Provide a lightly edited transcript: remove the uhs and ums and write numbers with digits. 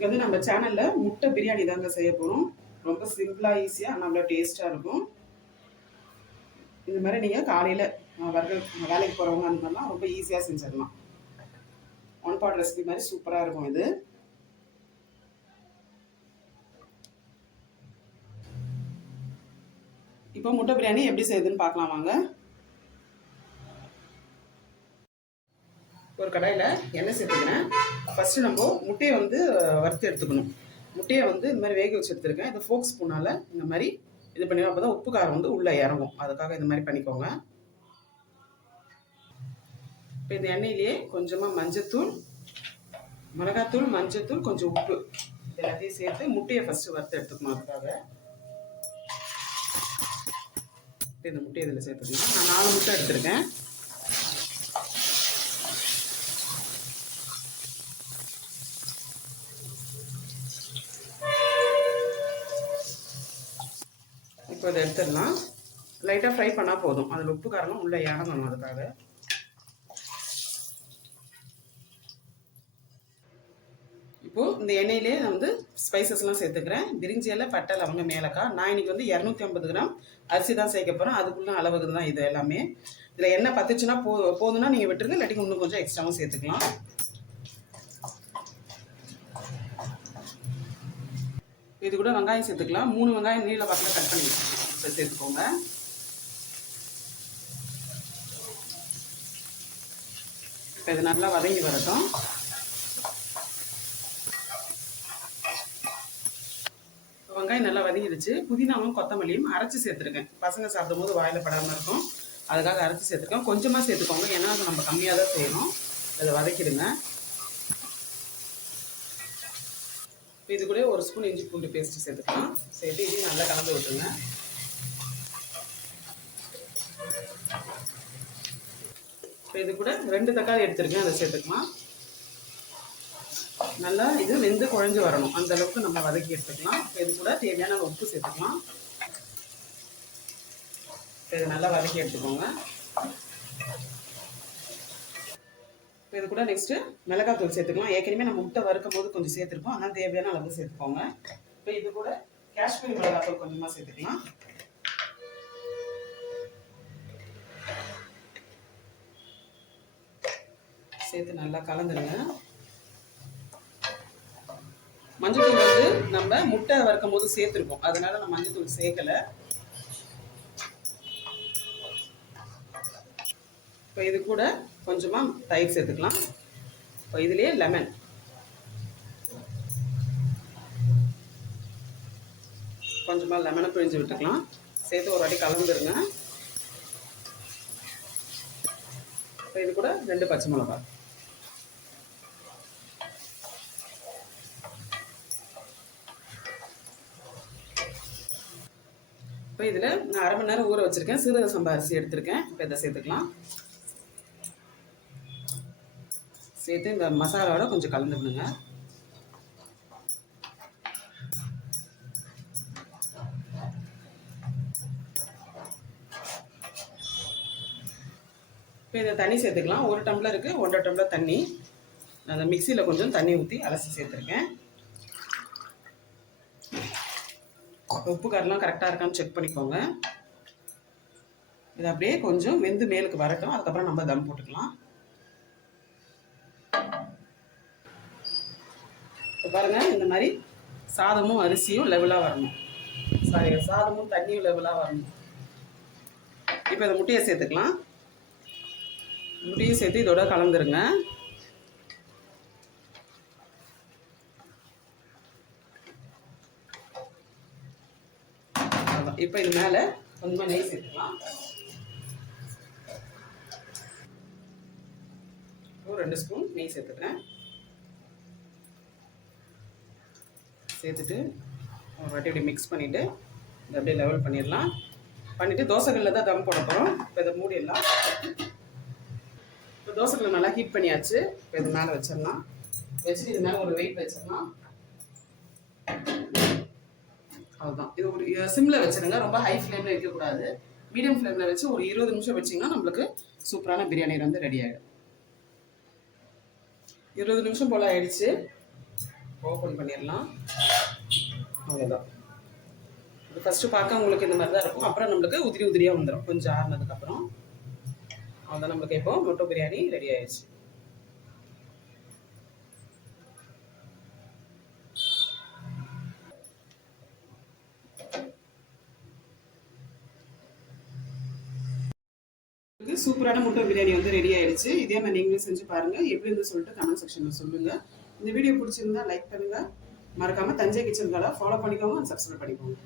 இன்றைக்கி வந்து நம்ம சேனலில் முட்டை பிரியாணி தாங்க செய்ய போகிறோம். ரொம்ப சிம்பிளாக ஈஸியாக நல்லா டேஸ்ட்டாக இருக்கும். இந்த மாதிரி நீங்கள் காலையில் வேலைக்கு போகிறவங்க அந்த மாதிரிலாம் ரொம்ப ஈஸியாக செஞ்சிடலாம். ஒன் பாட் ரெசிபி மாதிரி சூப்பராக இருக்கும் இது. இப்போ முட்டை பிரியாணி எப்படி செய்யுதுன்னு பார்க்கலாம் வாங்க. ஒரு கடாயில் எண்ணெய் சேர்த்துக்கிறேன். ஃபஸ்ட்டு நம்ம முட்டையை வந்து வறுத்து எடுத்துக்கணும். முட்டையை வந்து இந்த மாதிரி வேக வச்சு எடுத்துருக்கேன். இதை ஃபோக் ஸ்பூனால் இந்த மாதிரி இது பண்ணி அப்போ தான் உப்பு காரம் வந்து உள்ளே இறங்கும். அதுக்காக இந்த மாதிரி பண்ணிக்கோங்க. இப்போ இந்த எண்ணெயிலேயே கொஞ்சமாக மஞ்சத்தூள், மிளகாத்தூள், மஞ்சத்தூள், கொஞ்சம் உப்பு எல்லாத்தையும் சேர்த்து முட்டையை ஃபஸ்ட்டு வறுத்து எடுத்துக்கணும். அதுக்காக இந்த முட்டையை இதில் சேர்த்துக்கணும். நான் 4 முட்டை எடுத்திருக்கேன். இப்போ இதை எடுத்துடலாம். லைட்டாக ஃப்ரை பண்ணால் போதும். அதில் உப்பு காரணம் உள்ளே இறங்கணும். அதுக்காக இப்போது இந்த எண்ணெயிலே நான் வந்து ஸ்பைசஸ்லாம் சேர்த்துக்கிறேன். பிரிஞ்சி இலை, பட்டை, லவங்கம், ஏலக்காய். நான் இன்றைக்கி வந்து 250 கிராம் அரிசி தான் சேர்க்க போகிறேன். அதுக்குள்ள அளவுக்கு தான் இது எல்லாமே. இதில் எண்ணெய் பத்துச்சுன்னா போதுன்னா நீங்கள் விட்டுருங்க, இல்லாட்டி இன்னும் கொஞ்சம் எக்ஸ்ட்ராவும் சேர்த்துக்கலாம். இது கூட வெங்காயம் சேர்த்துக்கலாம். 3 வெங்காயம் நீல வாக்கில் கட் பண்ணி சேர்த்துக்கோங்க. இப்போ இது நல்லா வதங்கி வரட்டும். வெங்காயம் நல்லா வதங்கிடுச்சு. புதினாவும் கொத்தமல்லியும் அரைச்சி சேர்த்துருக்கேன். பசங்க சாப்பிடும் போது வாயில் படாமல் இருக்கும், அதுக்காக அரைச்சி சேர்த்துருக்கேன். கொஞ்சமாக சேர்த்துக்கோங்க, ஏன்னா அது நம்ம கம்மியாக தான் செய்யணும். அதை வதக்கிடுங்க. இது கூட 1 ஸ்பூன் இஞ்சி பூண்டு பேஸ்ட்டு சேர்த்துக்கலாம். சேர்த்து இதையும் நல்லா கலந்து விட்டுருங்க. இப்போ இது கூட 2 தக்காளி எடுத்துருக்கேன், அதை சேர்த்துக்கலாம். நல்லா இது வெந்து குழஞ்சி வரணும், அந்த அளவுக்கு நம்ம வதக்கி எடுத்துக்கலாம். இப்போ இது கூட தேவையான உப்பு சேர்த்துக்கலாம். இப்போ இது நல்லா வதக்கி எடுத்துக்கோங்க. இப்போ இது கூட நெக்ஸ்ட்டு மிளகாத்தூள் சேர்த்துக்கலாம். ஏற்கனவே நம்ம முட்டை வறுக்கும் போது கொஞ்சம் சேர்த்துருக்கோம், ஆனால் தேவையான அளவு சேர்த்துக்கோங்க. இப்போ இது கூட காஷ்மீரி மிளகாத்தூள் கொஞ்சமாக சேர்த்துக்கலாம். சேர்த்து நல்லா கலந்துருங்க. மஞ்சள் தூள் வந்து நம்ம முட்டை வறுக்கும் போது சேர்த்துருக்கோம், அதனால நான் மஞ்சள் தூள் சேர்க்கலை. இப்போ இது கூட கொஞ்சமாக தயிர் சேர்த்துக்கலாம். இப்போ இதுலேயே லெமன், கொஞ்சமாக லெமனை பிழிஞ்சு விட்டுக்கலாம். சேர்த்து ஒரு வாட்டி கலந்துருங்க. இப்போ இது கூட 2 பச்சை மிளகாய். இப்போ இதில் நான் 1/2 மணி நேரம் ஊற வச்சுருக்கேன் சீரக சம்பா அரிசி எடுத்திருக்கேன். இப்போ இதை சேர்த்துக்கலாம். சேர்த்து இந்த மசாலாவோட கொஞ்சம் கலந்துக்கணுங்க. இப்போ இதை தண்ணி சேர்த்துக்கலாம். 1 டம்ளருக்கு 1.5 டம்ளர் தண்ணி. அந்த மிக்சியில் கொஞ்சம் தண்ணி ஊற்றி அலசி சேர்த்துருக்கேன். உப்பு காரெலாம் கரெக்டாக இருக்கான்னு செக் பண்ணிக்கோங்க. இது அப்படியே கொஞ்சம் வெந்து மேலுக்கு வரட்டும், அதுக்கப்புறம் நம்ம தம் போட்டுக்கலாம். இப்போ பாருங்கள், இந்த மாதிரி சாதமும் அரிசியும் லெவலாக வரணும். சாதமும் தண்ணியும் லெவலாக வரணும். இப்போ இந்த முட்டையை சேர்த்துக்கலாம். முட்டையை சேர்த்து இதோட கலந்துருங்க. இப்போ இது மேலே கொஞ்சமாக நெய் சேர்த்துக்கலாம். 2 ஸ்பூன் நெய் சேர்த்துக்கிறேன். சேர்த்துட்டு ஒரு வாட்டி இப்படி மிக்ஸ் பண்ணிவிட்டு இதை அப்படியே லெவல் பண்ணிடலாம். பண்ணிவிட்டு தோசைகளில் தான் தம் போட போகிறோம். இப்போ இதை மூடிடலாம். இப்போ தோசைகளை நல்லா ஹீட் பண்ணியாச்சு. இப்போ இது மேலே வச்சிடலாம். வச்சுட்டு இது மேலே ஒரு வெயிட் வச்சிடலாம். அதுதான், இது ஒரு சிம்மில் வச்சுருங்க. ரொம்ப ஹை ஃப்ளேமில் வைக்கக்கூடாது. மீடியம் ஃப்ளேமில் வச்சு ஒரு 20 நிமிஷம் வச்சிங்கன்னா நம்மளுக்கு சூப்பரான பிரியாணி வந்து ரெடி ஆகிடும். 20 நிமிஷம் போல் ஆகிடுச்சு. ஓப்பன் பண்ணிடலாம். அவ்வளோதான். இது ஃபஸ்ட்டு பார்க்க உங்களுக்கு இந்த மாதிரி தான் இருக்கும். அப்புறம் நம்மளுக்கு உதிரி உதிரியாக வந்துடும் கொஞ்சம் ஆறுனதுக்கப்புறம். அவ்வளோதான், நம்மளுக்கு இப்போ முட்டை பிரியாணி ரெடி ஆயிடுச்சு. சூப்பரான முட்டை பிரியாணி வந்து ரெடி ஆயிடுச்சு. இதே மாதிரி நீங்களும் செஞ்சு பாருங்க. எப்படி இருந்து சொல்லிட்டு கமெண்ட் செக்ஷன்ல சொல்லுங்க. இந்த வீடியோ பிடிச்சிருந்தா லைக் பண்ணுங்க. மறக்காம தஞ்சை கிச்சன் கடை ஃபாலோ பண்ணிக்கோங்க, சப்ஸ்கிரைப் பண்ணிக்கோங்க.